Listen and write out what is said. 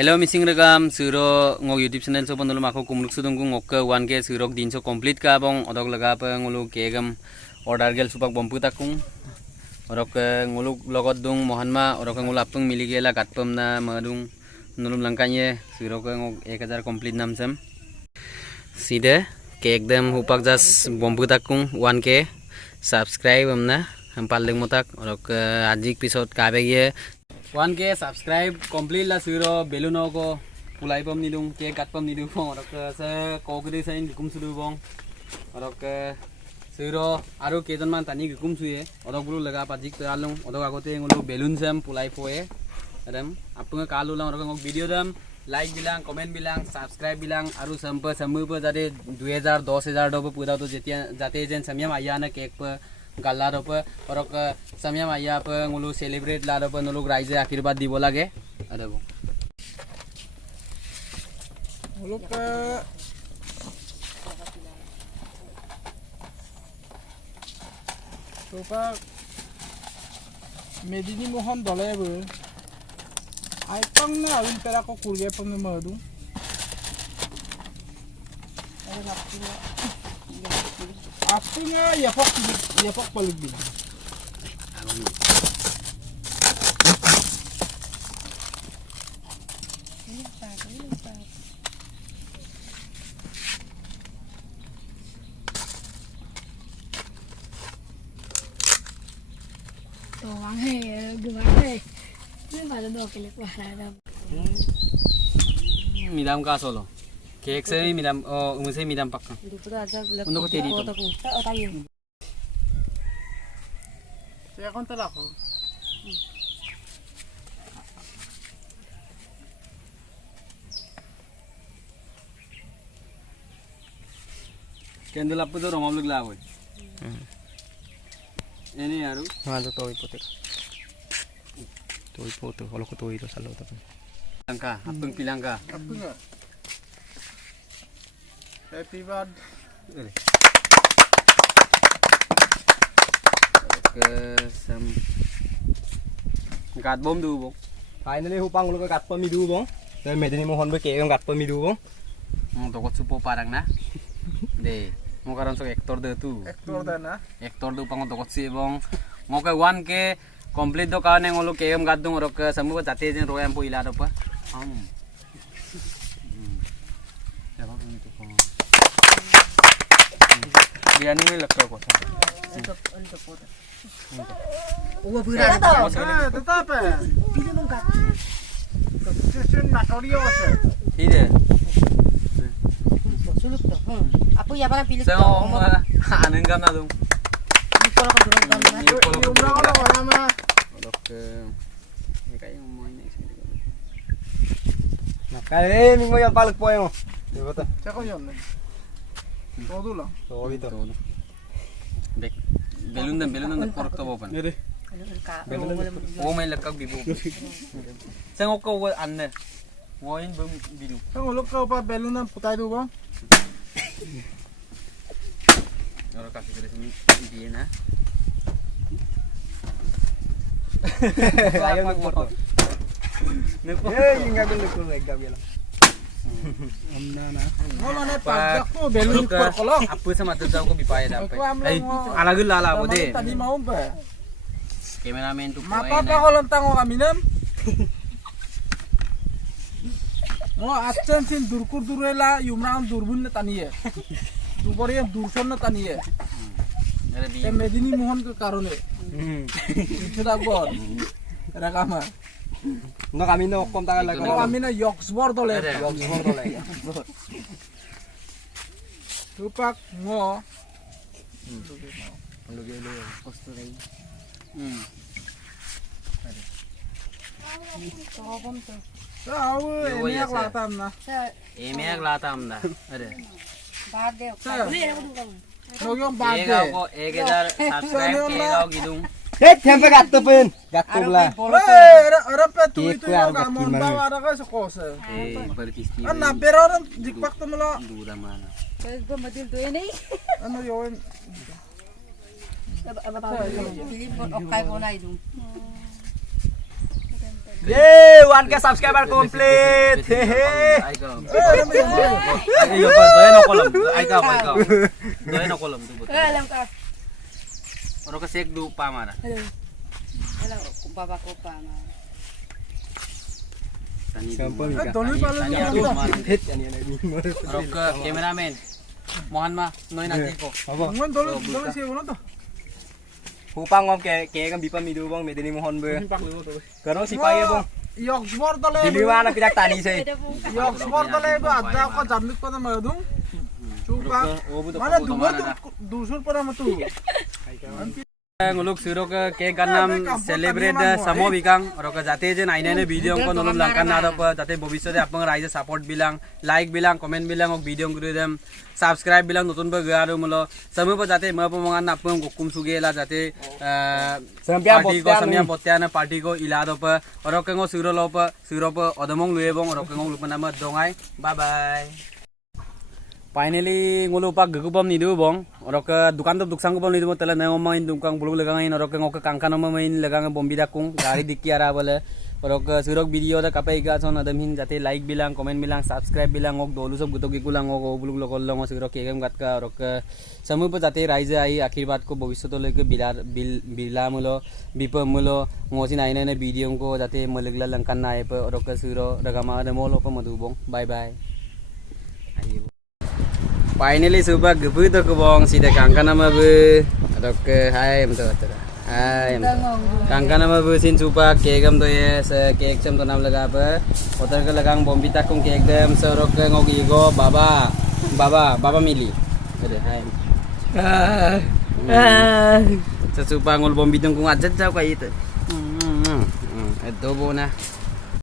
Hello missing regam suro ngok YouTube channel so pandolo mako kumruk sudung gung ngok 1K surok din so complete ka bong odok laga pa ngulu kegam order gel supak bompu takung orok ngulu logot dung mohanma orok ngulu apung mili gela gatpam na madung nulum langkanye surok ngok 1000 complete nam sam सीधे के एकदम हुपक जस bamboo takung 1K subscribe amna हम पाल देंग मोतक और आजिक episode काबे ये 1K subscribe complete la siro beluno ko pulai pam nidung ke kat pam nidung bong और से कोगरी से इन गुम सुदु bong और siro आरो केजन मान तानी गुम सुये और गुलु लगा पाजिक तो आलूं और आगोते गुलु बेलुन से हम पुलाई पोए अदम आपंगे कालू ला और video them like belong comment belong subscribe belong आरो संप समूह पर जाते 2000 10000 डो पूरा तो जाते जेन समयम आया ना केक पर गाला रोप और समयम आया पर गुलु सेलिब्रेट ला रोप नुलुग राइजे आशीर्वाद दीबो लागे अरे वो लोग तो पा मेदिनी मोहन दले बे आई पंग ना अविन तेरा को कुरिया पंग में मधु आपने ये फक पलक भी तो वहाँ है गुवार है नहीं बात दो के लिए कुछ है मिलाम का सोलो केक से मिलाम मुझे मिलाम पक्का उनको तेरी तो saya kon telah ko केंदुल आपको तो रोमाम लोग लाओ ये नहीं यारू हाँ तो ही पोते kalau ko to itu salo tapi langka apung pilangka apa enggak happy birthday ke sam gat bom du bong finally hupang lu gat pa midu bong dan medini mohon be ke gat pa midu bong to ko supo parang na de mo karon sok actor de tu actor dah na actor du pang to ko si bong mo ka 1K complete do ka ne ngolo ke gat dung rok samu ko jate jen royam po ila do pa biani me lakka ko tetap Susun Natorio se. Iya. Sulut to. Apo ya para pilih to. So, anen gam na dong. Kalau ka durang gam na. Yung mga wala ma. Odok kayak mau ini sini. nah kali minggu yang paling poe mo di kota Cako yon. Todo lang. to itu Dek. Belun dan korek to bopan. ini Oh may lakag bibu. Sang ko anne. Ngoin bum bidu. Ang ulok ka pa belon na putay do ba? Ora kasi dari sini dia na. ayam nagporto enggak gelo ko enggak bilang Amna na. Wala na pagdak ko belon ko kolo. Apo sa matadaw ko bipaya dapat. Ay alagul lala ko de. Tadi mau ba? Cameraman tu Mapa pa ko lang tango kami nam. Mo atchen sin durkur durela yumran durbun na taniye. Dubori durson na taniye. Te medini mohon ke karone. Itu dah god. Rakama. no kami no kom tagal lagi Kalau kami na yoksbor dole. Yoksbor dole. Tupak mo. Tahu ini yang latam na. Eme ag latam da. Are. Baad de. No yung Ega bade. ko 1000 subscribe ke gaw gidung. tempe gatto pen gatto bla Orang pe tu itu Cake yang ko, kamu gat bawa ada ka sa kosa. Bertisti. Ana pero orang jikpak tu mula. Dura mana. Ko madil do yan eh. Ano yun? Pilih pun okay mo na idung. Yeay, 1K subscriber complete. Hehe. Ayo pa, doy no kolam. Ay ka. Doy no kolam tu. Alam ka. Oro ka sek du pa mara. Hello, baba ko pa na. Tani. Gampang Eh, ka. doni paling gitu. Hit ani ani. Oro ka cameraman. Mohan ma noy nanti ko. Apa? Ngon doli sih mana tuh? Hupang ngom ke kan bipa midu bang Medini mohon be. Karena si paye bang. Yoksbor dole. Dili mana pijak tani sih. Yoksbor dole ba ada ko jamlik pada madung. Coba. Mana dusur pada matu. nguluk siro ke ganam celebrate samo bikang oro ka jate je naine ne video ko nulum langkan na da jate bobisode apang raise support bilang like bilang comment bilang ok video guru dem subscribe bilang notun ba garu mulo samu pa jate ma pamangan apang gukum sugela jate samyam potyana party ko ila do pa oro ka ngo siro lo pa odamong luye bong oro ka ngo lupana ma dongai bye bye. Finally ngulu pak gugupam ni du bong orok ke dukan tu duksang gupam ni du tela nemo main dukang bulu legangain orok ke ngok kangkan nama main legang bombi dakung gari dikki ara bole orok ke surok video da kapai ga son adam hin jate like bilang comment bilang subscribe bilang ngok dolu sob gutok gikulang ngok bulu lokol long surok kegem gat ka orok ke samu pa jate rise ai akhirbat ko bhobishot leke bila mulo bipa mulo ngosin aina ne video ko jate malegla langkan na pa orok ke suro ragama ada molo pa madu bong bye bye. Finally suba gebu to ko bong sida kangkan nama bu adok ke hai mto tara hai kangkan nama bu sin suba kegam to ye se kek sem to nam laga ba otar ke lagang bombi takung kek dem sorok ke ngogi go baba mili ade hai se suba ngol bombi tung kung ajat jaw kai itu adobo na